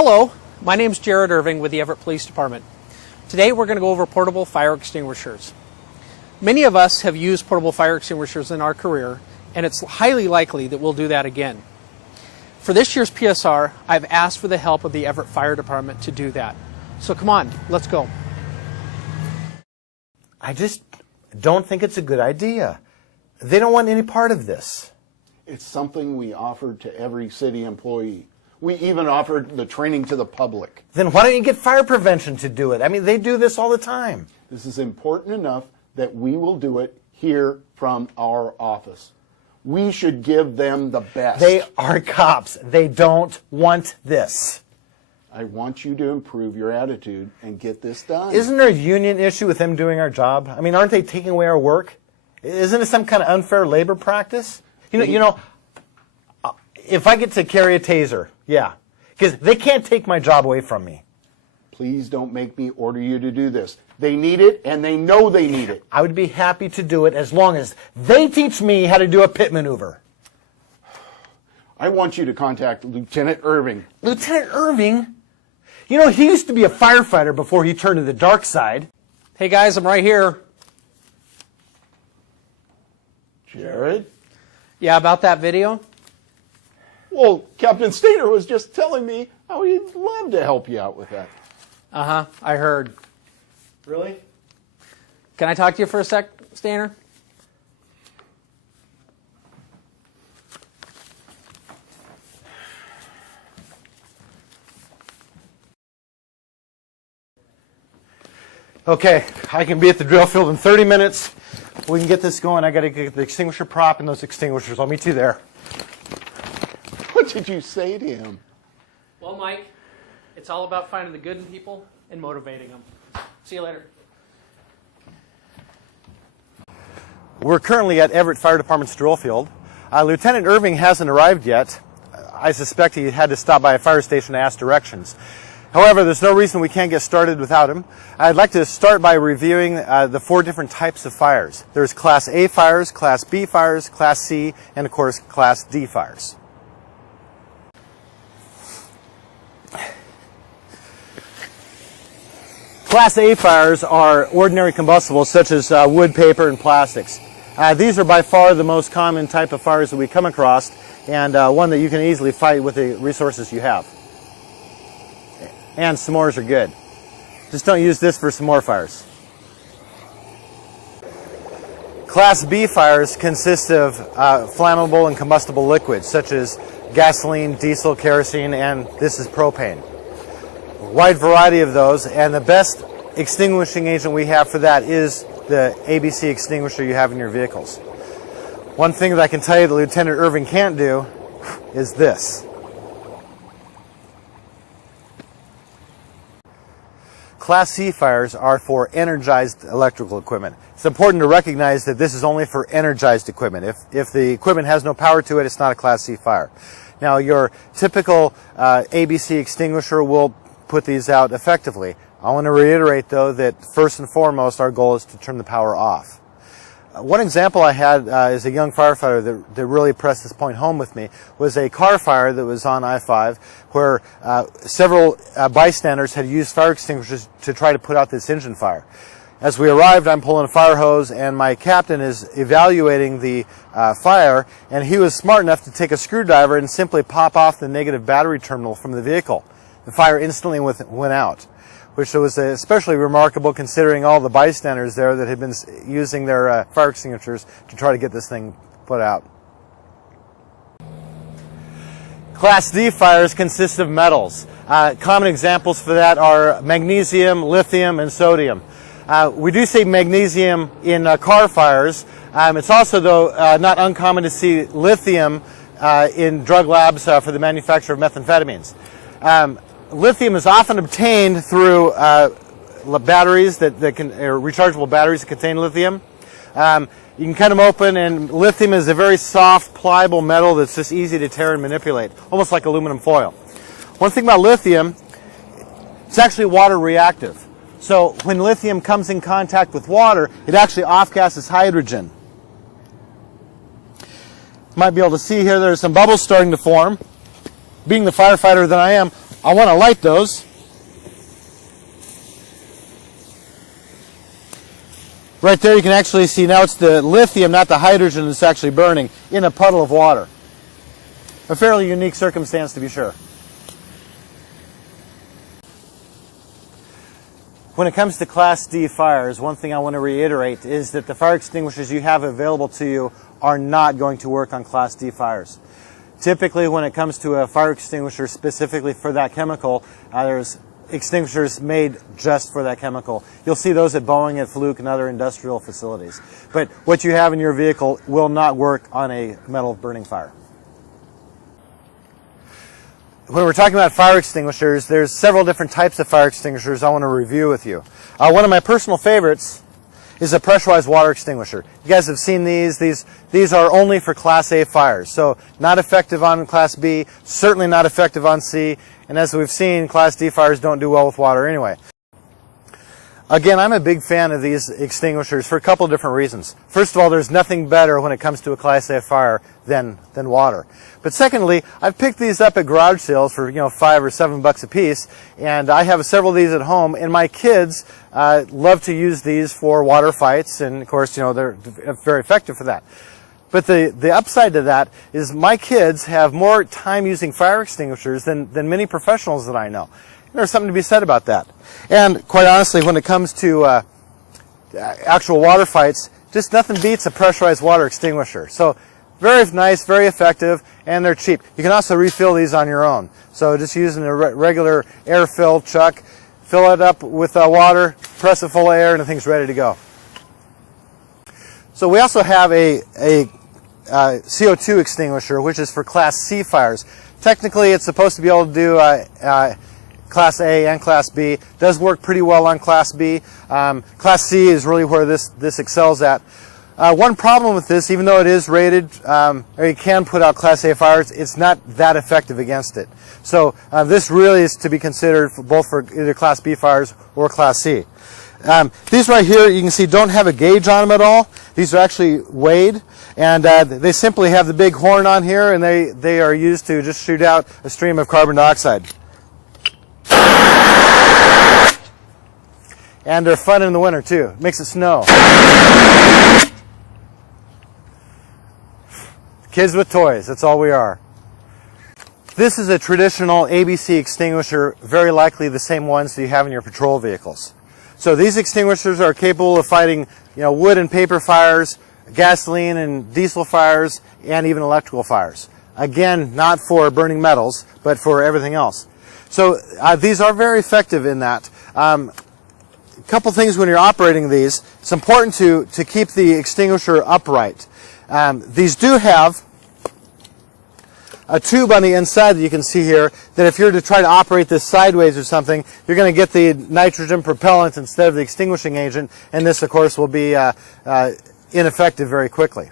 Hello, my name is Jared Irving with the Everett Police Department. Today we're going to go over portable fire extinguishers. Many of us have used portable fire extinguishers in our career, and it's highly likely that we'll do that again. For this year's PSR, I've asked for the help of the Everett Fire Department to do that. So come on, let's go. I just don't think it's a good idea. They don't want any part of this. It's something we offered to every city employee. We even offered the training to the public. Then why don't you get fire prevention to do it? I mean, they do this all the time. This is important enough that we will do it here from our office. We should give them the best. They are cops. They don't want this. I want you to improve your attitude and get this done. Isn't there a union issue with them doing our job? I mean, aren't they taking away our work? Isn't it some kind of unfair labor practice? You know, if I get to carry a taser, yeah, because they can't take my job away from me. Please don't make me order you to do this. They need it, and they know they need it. I would be happy to do it as long as they teach me how to do a pit maneuver. I want you to contact Lieutenant Irving. Lieutenant Irving? You know, he used to be a firefighter before he turned to the dark side. Hey guys, I'm right here. Jared? Yeah, about that video? Well, Captain Stainer was just telling me how he'd love to help you out with that. Uh-huh, I heard. Really? Can I talk to you for a sec, Stainer? Okay, I can be at the drill field in 30 minutes. We can get this going. I got to get the extinguisher prop and those extinguishers. I'll meet you there. What did you say to him? Well, Mike, it's all about finding the good in people and motivating them. See you later. We're currently at Everett Fire Department's drill field. Lieutenant Irving hasn't arrived yet. I suspect he had to stop by a fire station to ask directions. However, there's no reason we can't get started without him. I'd like to start by reviewing the 4 different types of fires. There's Class A fires, Class B fires, Class C, and of course Class D fires. Class A fires are ordinary combustibles such as wood, paper, and plastics. These are by far the most common type of fires that we come across, and one that you can easily fight with the resources you have. And s'mores are good. Just don't use this for s'more fires. Class B fires consist of flammable and combustible liquids such as gasoline, diesel, kerosene, and this is propane. A wide variety of those, and the best extinguishing agent we have for that is the ABC extinguisher you have in your vehicles. One thing that I can tell you that Lieutenant Irving can't do is this. Class C fires are for energized electrical equipment. It's important to recognize that this is only for energized equipment. If the equipment has no power to it, it's not a Class C fire. Now, your typical ABC extinguisher will put these out effectively. I want to reiterate, though, that first and foremost, our goal is to turn the power off. One example I had as a young firefighter that really pressed this point home with me was a car fire that was on I-5 where several bystanders had used fire extinguishers to try to put out this engine fire. As we arrived, I'm pulling a fire hose, and my captain is evaluating the fire, and he was smart enough to take a screwdriver and simply pop off the negative battery terminal from the vehicle. The fire instantly went out, which was especially remarkable considering all the bystanders there that had been using their fire extinguishers to try to get this thing put out. Class D fires consist of metals. Common examples for that are magnesium, lithium, and sodium. We do see magnesium in car fires. It's also, though, not uncommon to see lithium in drug labs for the manufacture of methamphetamines. Lithium is often obtained through batteries that can, or rechargeable batteries that contain lithium. You can cut them open, and lithium is a very soft, pliable metal that's just easy to tear and manipulate, almost like aluminum foil. One thing about lithium, it's actually water reactive. So when lithium comes in contact with water, it actually off-gases hydrogen. You might be able to see here there's some bubbles starting to form. Being the firefighter that I am, I want to light those. Right there you can actually see now it's the lithium, not the hydrogen, that's actually burning in a puddle of water. A fairly unique circumstance, to be sure. When it comes to Class D fires, one thing I want to reiterate is that the fire extinguishers you have available to you are not going to work on Class D fires. Typically, when it comes to a fire extinguisher specifically for that chemical, there's extinguishers made just for that chemical. You'll see those at Boeing, at Fluke, and other industrial facilities. But what you have in your vehicle will not work on a metal burning fire. When we're talking about fire extinguishers, there's several different types of fire extinguishers I want to review with you. One of my personal favorites is a pressurized water extinguisher. You guys have seen these. These are only for Class A fires, so not effective on Class B, certainly not effective on C, and as we've seen, Class D fires don't do well with water anyway. Again, I'm a big fan of these extinguishers for a couple of different reasons. First of all, there's nothing better when it comes to a Class A fire than water. But secondly, I've picked these up at garage sales for $5 or $7 a piece, and I have several of these at home, and my kids love to use these for water fights, and of course, they're very effective for that. But the upside to that is my kids have more time using fire extinguishers than many professionals that I know. There's something to be said about that. And quite honestly, when it comes to actual water fights, just nothing beats a pressurized water extinguisher. So very nice, very effective, and they're cheap. You can also refill these on your own. So just using a regular air-filled chuck, fill it up with water, press it full of air, and the thing's ready to go. So we also have a CO2 extinguisher, which is for Class C fires. Technically, it's supposed to be able to do Class A and Class B. It does work pretty well on Class B. Class C is really where this excels at. One problem with this, even though it is rated, or you can put out Class A fires, it's not that effective against it. So this really is to be considered for both for either Class B fires or Class C. These right here, you can see, don't have a gauge on them at all. These are actually weighed, and they simply have the big horn on here, and they are used to just shoot out a stream of carbon dioxide. And they're fun in the winter too. Makes it snow. Kids with toys, that's all we are. This is a traditional ABC extinguisher, very likely the same ones that you have in your patrol vehicles. So these extinguishers are capable of fighting wood and paper fires, gasoline and diesel fires, and even electrical fires. Again, not for burning metals, but for everything else. So these are very effective in that. A couple things when you're operating these, it's important to keep the extinguisher upright. These do have a tube on the inside that you can see here that if you're to try to operate this sideways or something, you're going to get the nitrogen propellant instead of the extinguishing agent, and this of course will be ineffective very quickly.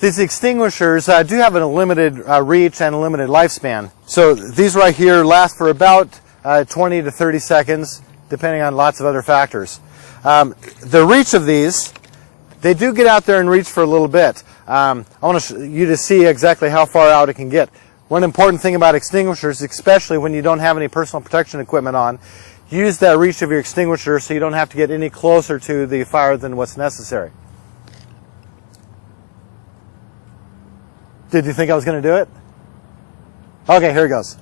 These extinguishers do have a limited reach and a limited lifespan. So these right here last for about 20 to 30 seconds, depending on lots of other factors. The reach of these, they do get out there and reach for a little bit. I want you to see exactly how far out it can get. One important thing about extinguishers, especially when you don't have any personal protection equipment on, use that reach of your extinguisher so you don't have to get any closer to the fire than what's necessary. Did you think I was going to do it? Okay, here it goes.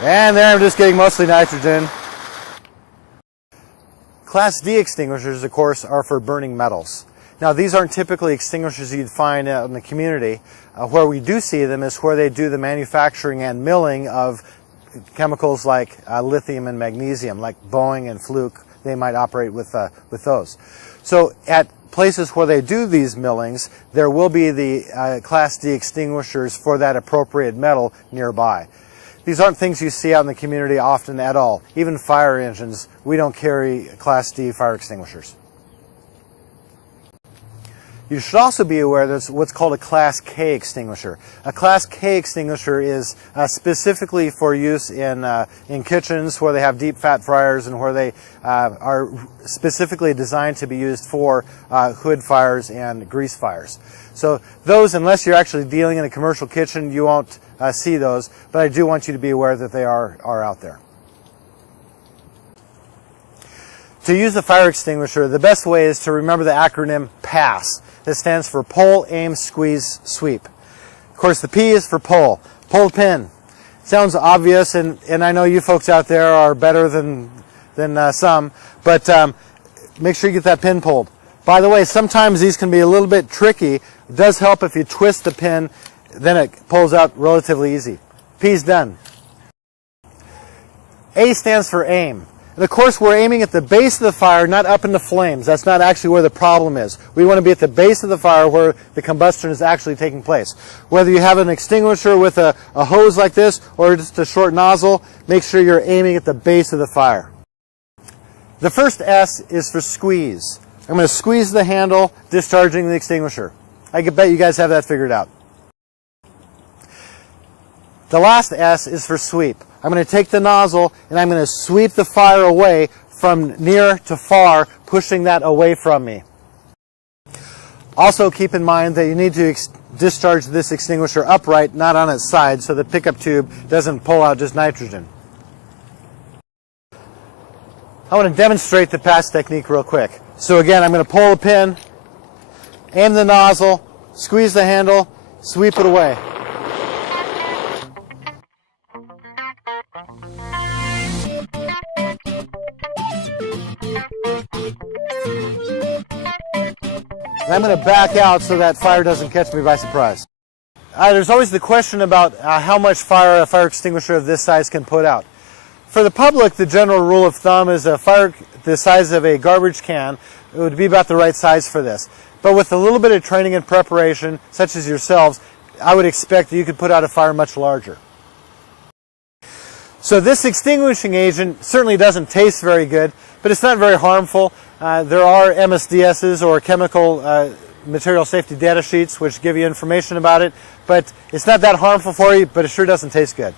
And there I'm just getting mostly nitrogen. Class D extinguishers, of course, are for burning metals. Now, these aren't typically extinguishers you'd find out in the community. Where we do see them is where they do the manufacturing and milling of chemicals like lithium and magnesium, like Boeing and Fluke. They might operate with those. So at places where they do these millings, there will be the Class D extinguishers for that appropriate metal nearby. These aren't things you see out in the community often at all. Even fire engines, we don't carry Class D fire extinguishers. You should also be aware there's what's called a Class K extinguisher. A Class K extinguisher is specifically for use in kitchens where they have deep fat fryers and where they are specifically designed to be used for hood fires and grease fires. So those, unless you're actually dealing in a commercial kitchen, you won't see those, but I do want you to be aware that they are out there. To use the fire extinguisher, the best way is to remember the acronym PASS. That stands for pull, aim, squeeze, sweep. Of course, the P is for pull. Pull the pin. Sounds obvious, and I know you folks out there are better than some, but make sure you get that pin pulled. By the way, sometimes these can be a little bit tricky. It does help if you twist the pin, then it pulls out relatively easy. P's done. A stands for aim. And of course, we're aiming at the base of the fire, not up in the flames. That's not actually where the problem is. We want to be at the base of the fire where the combustion is actually taking place. Whether you have an extinguisher with a hose like this or just a short nozzle, make sure you're aiming at the base of the fire. The first S is for squeeze. I'm going to squeeze the handle, discharging the extinguisher. I can bet you guys have that figured out. The last S is for sweep. I'm going to take the nozzle and I'm going to sweep the fire away from near to far, pushing that away from me. Also keep in mind that you need to discharge this extinguisher upright, not on its side, so the pickup tube doesn't pull out just nitrogen. I want to demonstrate the pass technique real quick. So again, I'm going to pull the pin, aim the nozzle, squeeze the handle, sweep it away. And I'm going to back out so that fire doesn't catch me by surprise. There's always the question about how much fire a fire extinguisher of this size can put out. For the public, the general rule of thumb is a fire the size of a garbage can. It would be about the right size for this. But with a little bit of training and preparation, such as yourselves, I would expect that you could put out a fire much larger. So this extinguishing agent certainly doesn't taste very good, but it's not very harmful. There are MSDSs or chemical material safety data sheets which give you information about it, but it's not that harmful for you, but it sure doesn't taste good.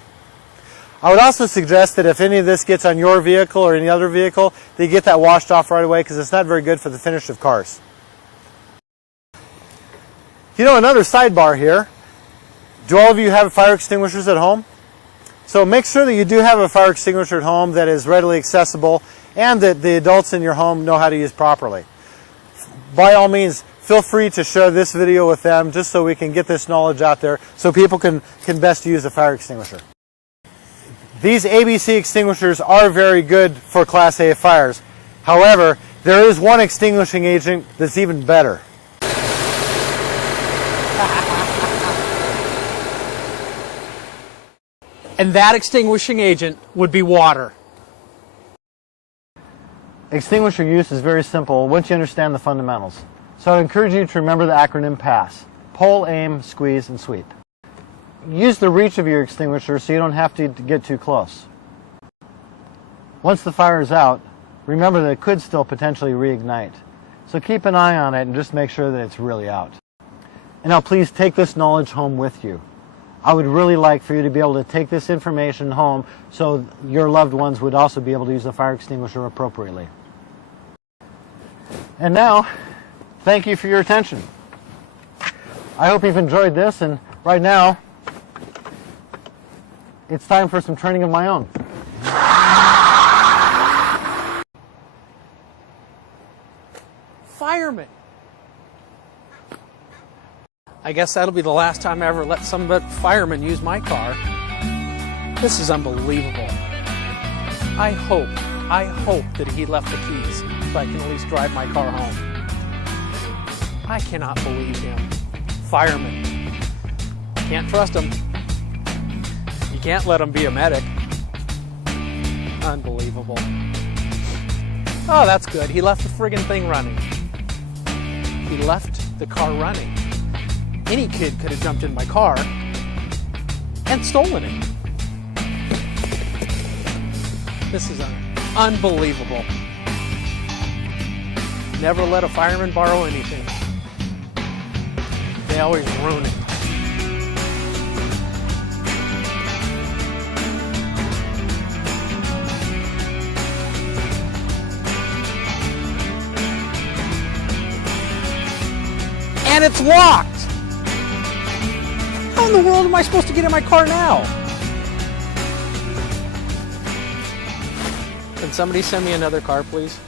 I would also suggest that if any of this gets on your vehicle or any other vehicle, that you get that washed off right away because it's not very good for the finish of cars. You know, another sidebar here. Do all of you have fire extinguishers at home? So make sure that you do have a fire extinguisher at home that is readily accessible and that the adults in your home know how to use properly. By all means, feel free to share this video with them just so we can get this knowledge out there so people can best use a fire extinguisher. These ABC extinguishers are very good for Class A fires. However, there is one extinguishing agent that's even better. And that extinguishing agent would be water. Extinguisher use is very simple once you understand the fundamentals. So I encourage you to remember the acronym PASS. Pull, aim, squeeze, and sweep. Use the reach of your extinguisher so you don't have to get too close. Once the fire is out, remember that it could still potentially reignite. So keep an eye on it and just make sure that it's really out. And now please take this knowledge home with you. I would really like for you to be able to take this information home so your loved ones would also be able to use the fire extinguisher appropriately. And now, thank you for your attention. I hope you've enjoyed this, and right now, it's time for some training of my own. Fireman. I guess that'll be the last time I ever let some fireman use my car. This is unbelievable. I hope that he left the keys so I can at least drive my car home. I cannot believe him. Fireman. Can't trust him. You can't let him be a medic. Unbelievable. Oh, that's good. He left the friggin' thing running. He left the car running. Any kid could have jumped in my car and stolen it. This is unbelievable. Never let a fireman borrow anything. they always ruin it. And it's locked! How in the world am I supposed to get in my car now? Can somebody send me another car, please?